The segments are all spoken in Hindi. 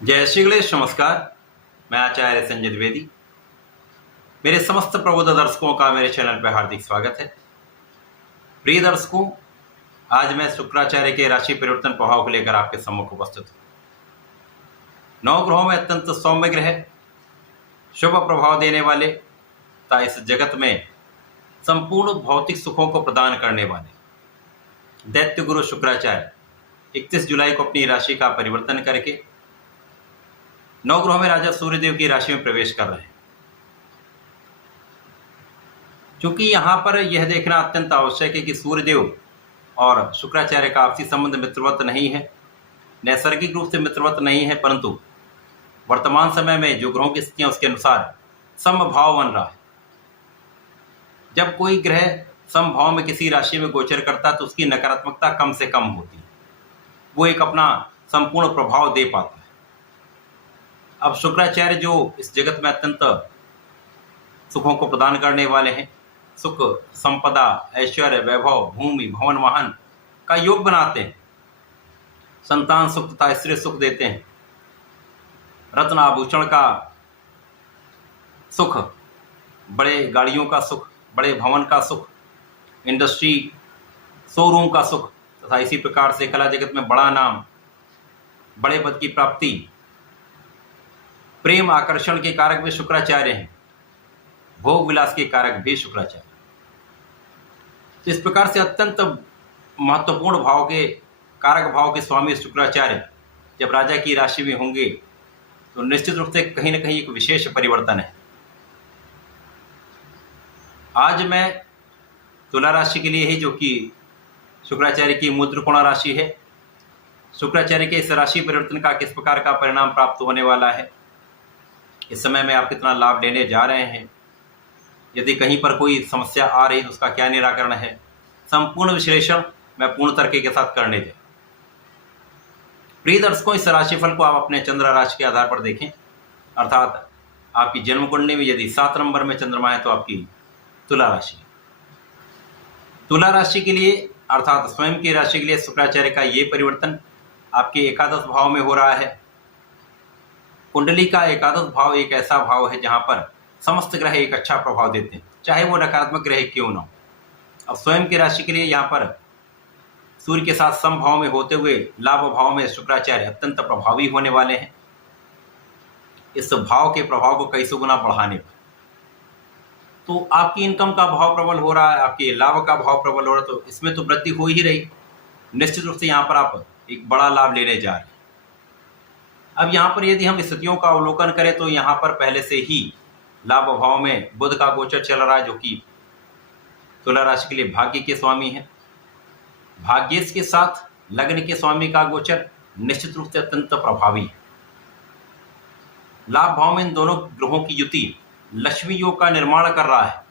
जय श्री गणेश। नमस्कार। मैं आचार्य संजय द्विवेदी। मेरे समस्त प्रबोध दर्शकों का मेरे चैनल पर हार्दिक स्वागत है। प्रिय दर्शकों, आज मैं शुक्राचार्य के राशि परिवर्तन प्रभाव को लेकर आपके सम्मुख उपस्थित हूँ। 9 ग्रहों में अत्यंत सौम्य ग्रह, शुभ प्रभाव देने वाले तथा इस जगत में संपूर्ण भौतिक सुखों को प्रदान करने वाले दैत्य गुरु शुक्राचार्य 31 जुलाई को अपनी राशि का परिवर्तन करके 9 ग्रहों में राजा सूर्यदेव की राशि में प्रवेश कर रहे हैं। क्योंकि यहां पर यह देखना अत्यंत आवश्यक है कि सूर्यदेव और शुक्राचार्य का आपसी संबंध मित्रवत नहीं है, नैसर्गिक रूप से मित्रवत नहीं है, परंतु वर्तमान समय में जो ग्रहों की स्थितियां उसके अनुसार समभाव बन रहा है। जब कोई ग्रह समभाव में किसी राशि में गोचर करता है तो उसकी नकारात्मकता कम से कम होती है, वो एक अपना संपूर्ण प्रभाव दे पाता है। अब शुक्राचार्य जो इस जगत में अत्यंत सुखों को प्रदान करने वाले हैं, सुख, संपदा, ऐश्वर्य, वैभव, भूमि, भवन, वाहन का योग बनाते हैं, संतान सुख तथा स्त्री सुख देते हैं, रत्न आभूषण का सुख, बड़े गाड़ियों का सुख, बड़े भवन का सुख, इंडस्ट्री, शोरूम का सुख तथा इसी प्रकार से कला जगत में बड़ा नाम, बड़े पद की प्राप्ति, प्रेम आकर्षण के कारक भी शुक्राचार्य हैं, भोग विलास के कारक भी शुक्राचार्य। तो इस प्रकार से अत्यंत महत्वपूर्ण भाव के कारक भाव के स्वामी शुक्राचार्य जब राजा की राशि में होंगे तो निश्चित रूप से कहीं ना कहीं एक विशेष परिवर्तन है। आज मैं तुला राशि के लिए ही, जो कि शुक्राचार्य की मूल त्रिकोण राशि है, शुक्राचार्य के इस राशि परिवर्तन का किस प्रकार का परिणाम प्राप्त होने वाला है, इस समय में आप कितना लाभ लेने जा रहे हैं, यदि कहीं पर कोई समस्या आ रही तो उसका क्या निराकरण है, संपूर्ण विश्लेषण मैं पूर्ण तरीके के साथ करने जा। प्रिय दर्शकों, इस राशिफल को आप अपने चंद्र राशि के आधार पर देखें, अर्थात आपकी जन्म कुंडली में यदि 7 नंबर में चंद्रमा है तो आपकी तुला राशि। तुला राशि के लिए अर्थात स्वयं की राशि के लिए शुक्राचार्य का ये परिवर्तन आपके एकादश भाव में हो रहा है। कुंडली का एकादश भाव एक ऐसा भाव है जहां पर समस्त ग्रह एक अच्छा प्रभाव देते हैं, चाहे वो नकारात्मक ग्रह क्यों ना हो। अब स्वयं की राशि के लिए यहाँ पर सूर्य के साथ समभाव में होते हुए लाभ भाव में शुक्राचार्य अत्यंत प्रभावी होने वाले हैं। इस भाव के प्रभाव को कई सौ गुना बढ़ाने पर तो आपकी इनकम का भाव प्रबल हो रहा है, आपके लाभ का भाव प्रबल हो रहा है, तो इसमें तो वृद्धि हो ही रही। निश्चित रूप से यहाँ पर आप एक बड़ा लाभ लेने जा रहे हैं। अब यहाँ पर यदि हम स्थितियों का अवलोकन करें तो यहाँ पर पहले से ही लाभ भाव में बुध का गोचर चल रहा है, जो कि तुला राशि के लिए भाग्य के स्वामी है। भाग्येश के साथ लग्न के स्वामी का गोचर निश्चित रूप से अत्यंत प्रभावी है। लाभ भाव में इन दोनों ग्रहों की युति लक्ष्मी योग का निर्माण कर रहा है।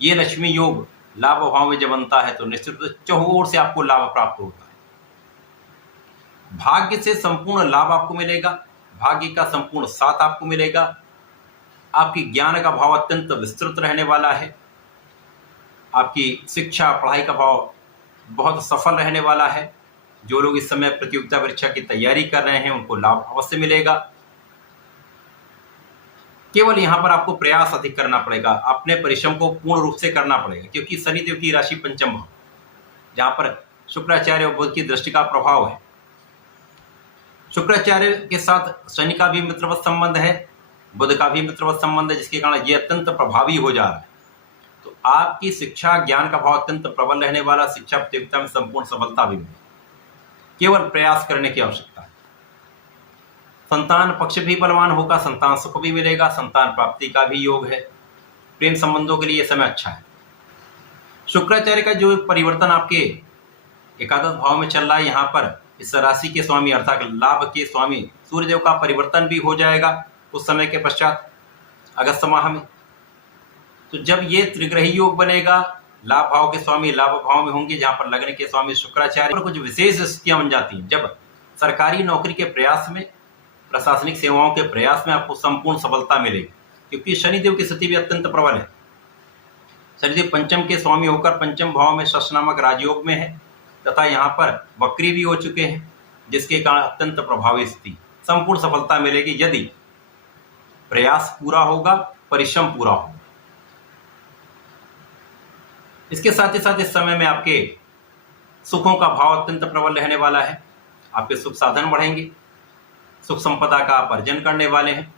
ये लक्ष्मी योग लाभ भाव में जब बनता है तो निश्चित रूप से चहुओर से आपको लाभ प्राप्त होता है। भाग्य से संपूर्ण लाभ आपको मिलेगा, भाग्य का संपूर्ण साथ आपको मिलेगा। आपकी ज्ञान का भाव अत्यंत विस्तृत रहने वाला है। आपकी शिक्षा पढ़ाई का भाव बहुत सफल रहने वाला है। जो लोग इस समय प्रतियोगिता परीक्षा की तैयारी कर रहे हैं उनको लाभ अवश्य मिलेगा। केवल यहाँ पर आपको प्रयास अधिक करना पड़ेगा, अपने परिश्रम को पूर्ण रूप से करना पड़ेगा, क्योंकि शनिदेव की राशि पंचम भाव, जहाँ पर शुक्राचार्य और बुध की दृष्टि का प्रभाव है। शुक्राचार्य के साथ शनि का भी मित्रवत संबंध है, बुध का भी मित्रवत संबंध है, जिसके कारण ये अत्यंत प्रभावी हो जा रहा है। तो आपकी शिक्षा ज्ञान का भाव अत्यंत प्रबल रहने वाला, शिक्षा प्रतियोगिता में संपूर्ण सफलता भी मिलेगी। केवल प्रयास करने की आवश्यकता है। संतान पक्ष भी बलवान होगा, संतान सुख भी मिलेगा, संतान प्राप्ति का भी योग है। प्रेम संबंधों के लिए यह समय अच्छा है। शुक्राचार्य का जो परिवर्तन आपके एकादश भाव में चल रहा है, यहाँ पर इस राशि के स्वामी अर्थात लाभ के स्वामी सूर्यदेव का परिवर्तन भी हो जाएगा उस समय के पश्चात अगस्त माह में। तो जब ये त्रिग्रही योग बनेगा, लाभ भाव के स्वामी लाभ भाव में होंगे, जहां पर लग्न के स्वामी शुक्राचार्य पर कुछ विशेष स्थितियां बन जाती हैं। जब सरकारी नौकरी के प्रयास में, प्रशासनिक सेवाओं के प्रयास में आपको संपूर्ण सफलता मिलेगी, क्योंकि शनिदेव की स्थिति भी अत्यंत प्रबल है। शनिदेव पंचम के स्वामी होकर पंचम भाव में शश नामक राजयोग में है तथा यहाँ पर वक्री भी हो चुके हैं, जिसके कारण अत्यंत प्रभावी स्थिति संपूर्ण सफलता मिलेगी यदि प्रयास पूरा होगा, परिश्रम पूरा होगा। इसके साथ ही साथ इस समय में आपके सुखों का भाव अत्यंत प्रबल रहने वाला है। आपके सुख साधन बढ़ेंगे, सुख संपदा का आप अर्जन करने वाले हैं।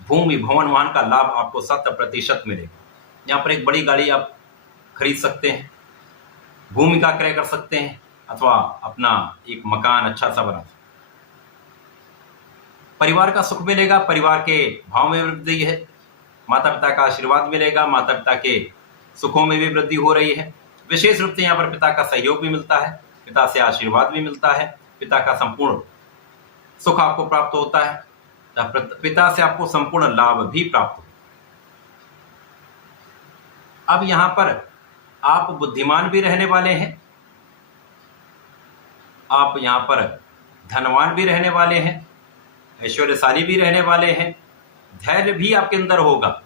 भूमि भवन वाहन का लाभ आपको 100% मिलेगा। यहाँ पर एक बड़ी गाड़ी आप खरीद सकते हैं, भूमि का क्रय कर सकते हैं, अथवा अपना एक मकान अच्छा सा बना सकते हैं। परिवार का सुख मिलेगा, परिवार के भाव में वृद्धि है, माता पिता का आशीर्वाद मिलेगा, माता पिता के सुखों में भी वृद्धि हो रही है। विशेष रूप से यहाँ पर पिता का सहयोग भी मिलता है, पिता से आशीर्वाद भी मिलता है, पिता का संपूर्ण सुख आपको प्राप्त होता है, पिता से आपको संपूर्ण लाभ भी प्राप्त होता है। अब यहाँ पर आप बुद्धिमान भी रहने वाले हैं, आप यहाँ पर धनवान भी रहने वाले हैं, ऐश्वर्यशाली भी रहने वाले हैं, धैर्य भी आपके अंदर होगा,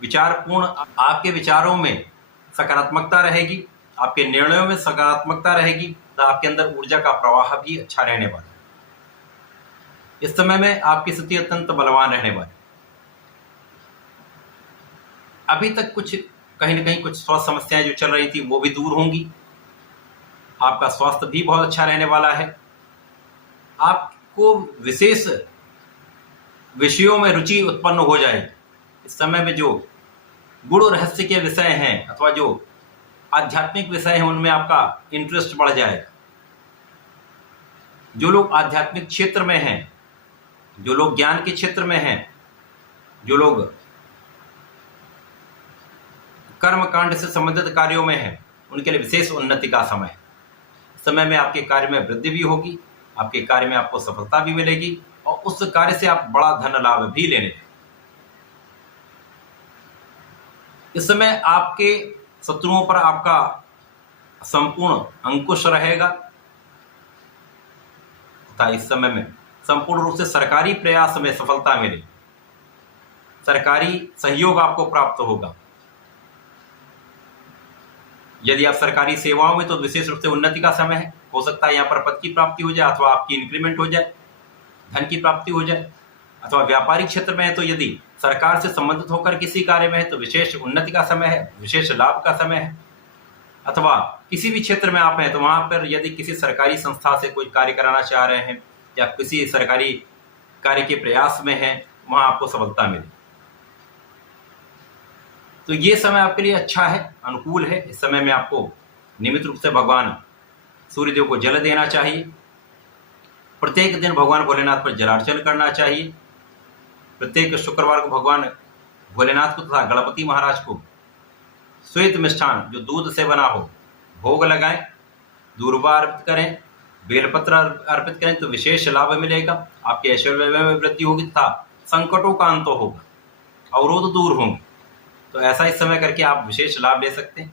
विचारपूर्ण आपके विचारों में सकारात्मकता रहेगी, आपके निर्णयों में सकारात्मकता रहेगी, तो आपके अंदर ऊर्जा का प्रवाह भी अच्छा रहने वाला है। इस समय में आपकी स्थिति अत्यंत बलवान रहने वाली। अभी तक कुछ कहीं ना कहीं कुछ स्वास्थ्य समस्याएं जो चल रही थी वो भी दूर होंगी। आपका स्वास्थ्य भी बहुत अच्छा रहने वाला है। आपको विशेष विषयों में रुचि उत्पन्न हो जाएगी। इस समय में जो गुण रहस्य के विषय हैं अथवा जो आध्यात्मिक विषय हैं उनमें आपका इंटरेस्ट बढ़ जाएगा। जो लोग आध्यात्मिक क्षेत्र में हैं, जो लोग ज्ञान के क्षेत्र में हैं, जो लोग कर्म कांड से संबंधित कार्यों में हैं, उनके लिए विशेष उन्नति का समय है। समय में आपके कार्य में वृद्धि भी होगी, आपके कार्य में आपको सफलता भी मिलेगी और उस कार्य से आप बड़ा धन लाभ भी लेने हैं। इस समय आपके शत्रुओं पर आपका संपूर्ण अंकुश रहेगा तथा इस समय में संपूर्ण रूप से सरकारी प्रयास में सफलता मिलेगी, सरकारी सहयोग आपको प्राप्त होगा। यदि आप सरकारी सेवाओं में तो विशेष रूप से उन्नति का समय है। हो सकता है यहाँ पर पद की प्राप्ति हो जाए अथवा आपकी इंक्रीमेंट हो जाए, धन की प्राप्ति हो जाए, अथवा व्यापारिक क्षेत्र में है तो यदि सरकार से संबंधित होकर किसी कार्य में है तो विशेष उन्नति का समय है, विशेष लाभ का समय है। अथवा किसी भी क्षेत्र में आप हैं तो वहां पर यदि किसी सरकारी संस्था से कोई कार्य कराना चाह रहे हैं या किसी सरकारी कार्य के प्रयास में हैं, वहां आपको सफलता मिले। तो ये समय आपके लिए अच्छा है, अनुकूल है। इस समय में आपको नियमित रूप से भगवान सूर्यदेव को जल देना चाहिए। प्रत्येक दिन भगवान भोलेनाथ पर जलार्चन करना चाहिए। प्रत्येक शुक्रवार को भगवान भोलेनाथ को तथा गणपति महाराज को श्वेत मिष्ठान जो दूध से बना हो भोग लगाएं, दूर्वा अर्पित करें, बेलपत्र अर्पित करें तो विशेष लाभ मिलेगा। आपके ऐश्वर्य में वृद्धि होगी तथा संकटों का अंत होगा, अवरोध दूर होंगे। तो ऐसा इस समय करके आप विशेष लाभ ले सकते हैं।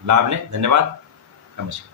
लाभ लें। धन्यवाद। नमस्कार।